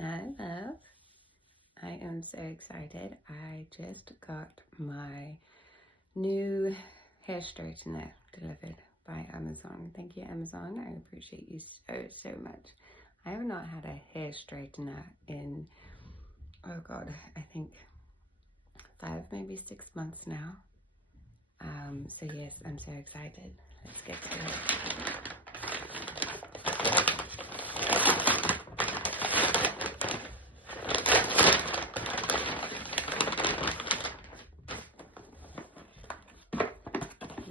Hi, love. I am so excited. I just got my new hair straightener delivered by Amazon. Thank you, Amazon. I appreciate you so much. I have not had a hair straightener in, oh God, I think 5, maybe 6 months now. So yes, I'm so excited. Let's get to it.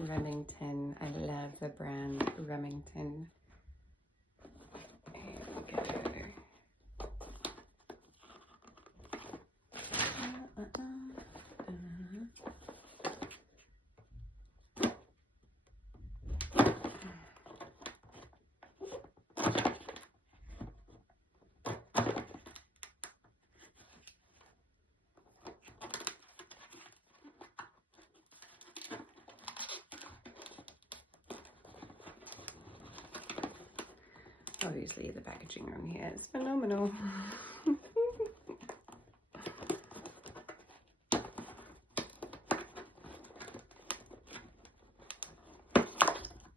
Remington. I love the brand Remington. Here we go. Obviously, the packaging on here is phenomenal.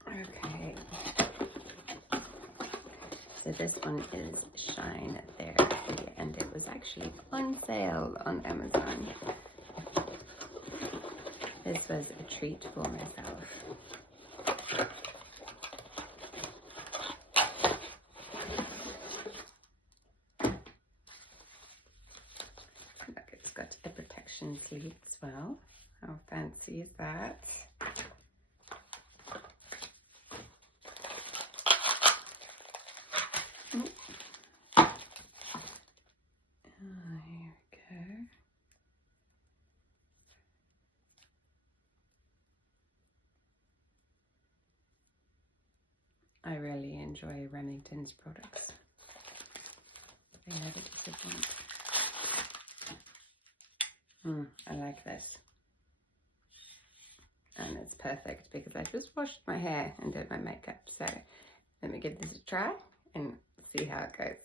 Okay. So this one is Shine Therapy, and it was actually on sale on Amazon. This was a treat for myself. Look, it's got a protection sleeve as well. How fancy is that? Here we go. I really enjoy Remington's products. They never disappoint. I like this. And it's perfect because I just washed my hair and did my makeup. So let me give this a try and see how it goes.